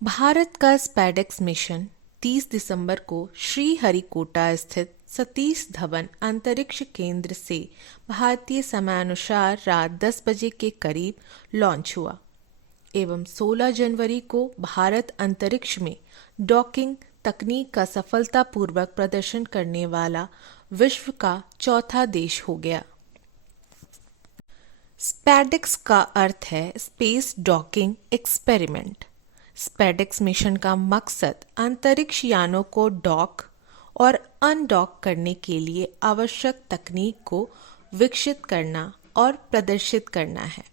भारत का स्पैडेक्स मिशन 30 दिसंबर को श्रीहरिकोटा स्थित सतीश धवन अंतरिक्ष केंद्र से भारतीय समयानुसार रात 10 बजे के करीब लॉन्च हुआ एवं 16 जनवरी को भारत अंतरिक्ष में डॉकिंग तकनीक का सफलतापूर्वक प्रदर्शन करने वाला विश्व का चौथा देश हो गया। स्पैडेक्स का अर्थ है space docking experiment. SpaDeX mission का मकसद अंतरिक्ष यानों को डॉक और अनडॉक करने के लिए आवश्यक तकनीक को विकसित करना और प्रदर्शित करना है।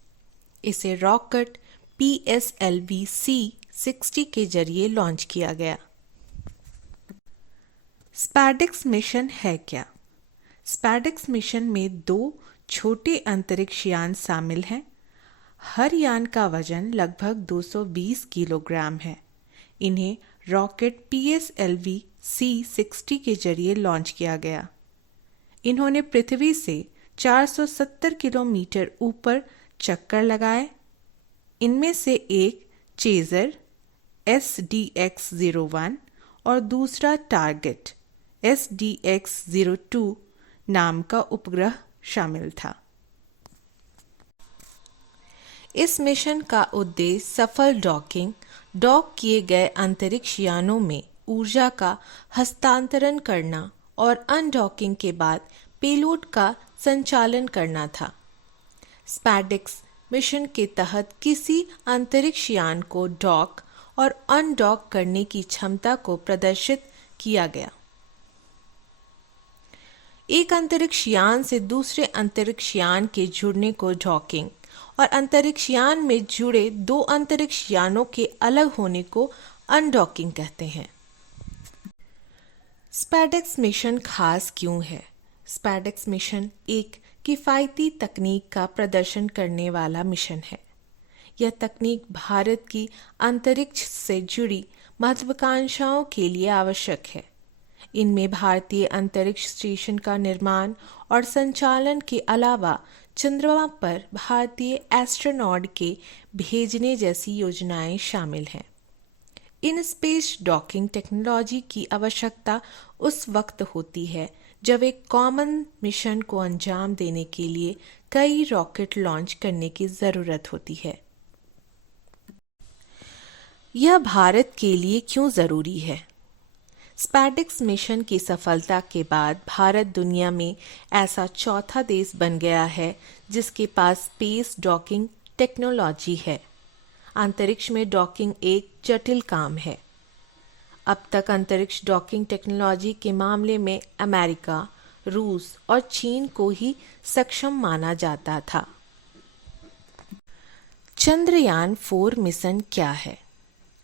इसे रॉकेट PSLV C-60 के जरिए लॉन्च किया गया। स्पैडेक्स मिशन है क्या? स्पैडेक्स मिशन में 2 छोटे अंतरिक्ष यान शामिल हैं। हर यान का वजन लगभग 220 किलोग्राम है। इन्हें रॉकेट PSLV C-60 के जरिए लॉन्च किया गया। इन्होंने पृथ्वी से 470 किलोमीटर ऊपर चक्कर लगाए। इनमें से एक चेजर SDX-01 और दूसरा टारगेट SDX-02 नाम का उपग्रह शामिल था। इस मिशन का उद्देश्य सफल डॉक किए गए अंतरिक्ष यानों में ऊर्जा का हस्तांतरण करना और अनडॉकिंग के बाद पेलोड का संचालन करना था। स्पैडेक्स मिशन के तहत किसी अंतरिक्ष यान को डॉक और अनडॉक करने की क्षमता को प्रदर्शित किया गया। एक अंतरिक्ष यान से दूसरे अंतरिक्ष यान के जुड़ने को डॉकिंग और अंतरिक्ष यान में जुड़े 2 अंतरिक्ष यानों के अलग होने को अनडॉकिंग कहते हैं। स्पैडेक्स मिशन खास क्यों है? स्पैडेक्स मिशन एक किफ़ायती तकनीक का प्रदर्शन करने वाला मिशन है। यह तकनीक भारत की अंतरिक्ष से जुड़ी महत्वाकांक्षाओं के लिए आवश्यक है। इनमें भारतीय अंतरिक्ष स्टेशन का निर्माण और संचालन के अलावा चंद्रमा पर भारतीय एस्ट्रोनॉट के भेजने जैसी योजनाएं शामिल हैं। इन स्पेस डॉकिंग टेक्नोलॉजी की आवश्यकता उस वक्त होती है जब एक कॉमन मिशन को अंजाम देने के लिए कई रॉकेट लॉन्च करने की जरूरत होती है। यह भारत के लिए क्यों जरूरी है? स्पैडेक्स मिशन की सफलता के बाद भारत दुनिया में ऐसा चौथा देश बन गया है जिसके पास स्पेस डॉकिंग टेक्नोलॉजी है। अंतरिक्ष में डॉकिंग एक जटिल काम है। अब तक अंतरिक्ष डॉकिंग टेक्नोलॉजी के मामले में अमेरिका, रूस और चीन को ही सक्षम माना जाता था। चंद्रयान 4 मिशन क्या है?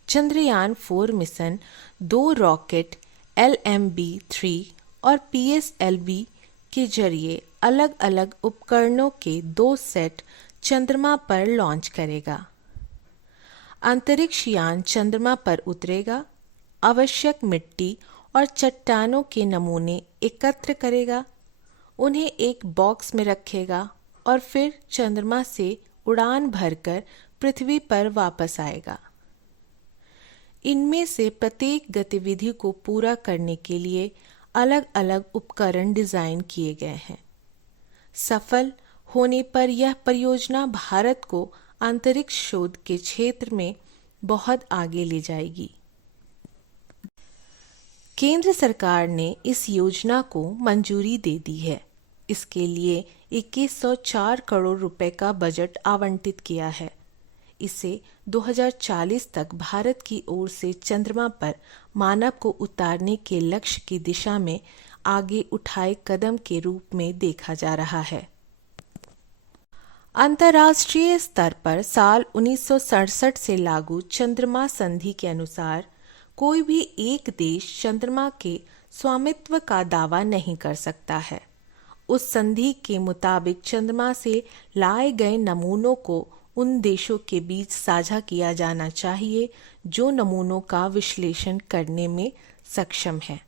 चंद्रयान 4 मिशन 2 रॉकेट LMB-3 और PSLV के जरिए अलग अलग उपकरणों के 2 सेट चंद्रमा पर लॉन्च करेगा। अंतरिक्ष यान चंद्रमा पर उतरेगा, आवश्यक मिट्टी और चट्टानों के नमूने एकत्र करेगा, उन्हें एक बॉक्स में रखेगा और फिर चंद्रमा से उड़ान भरकर पृथ्वी पर वापस आएगा। इनमें से प्रत्येक गतिविधि को पूरा करने के लिए अलग अलग उपकरण डिजाइन किए गए हैं। सफल होने पर यह परियोजना भारत को अंतरिक्ष शोध के क्षेत्र में बहुत आगे ले जाएगी। केंद्र सरकार ने इस योजना को मंजूरी दे दी है। इसके लिए 2104 करोड़ रुपए का बजट आवंटित किया है। इसे 2040 तक भारत की ओर से चंद्रमा पर मानव को उतारने के लक्ष्य की दिशा में आगे उठाए कदम के रूप में देखा जा रहा है। अंतर्राष्ट्रीय स्तर पर साल 1967 से लागू चंद्रमा संधि के अनुसार कोई भी एक देश चंद्रमा के स्वामित्व का दावा नहीं कर सकता है। उस संधि के मुताबिक चंद्रमा से लाए गए नमूनों को उन देशों के बीच साझा किया जाना चाहिए जो नमूनों का विश्लेषण करने में सक्षम है।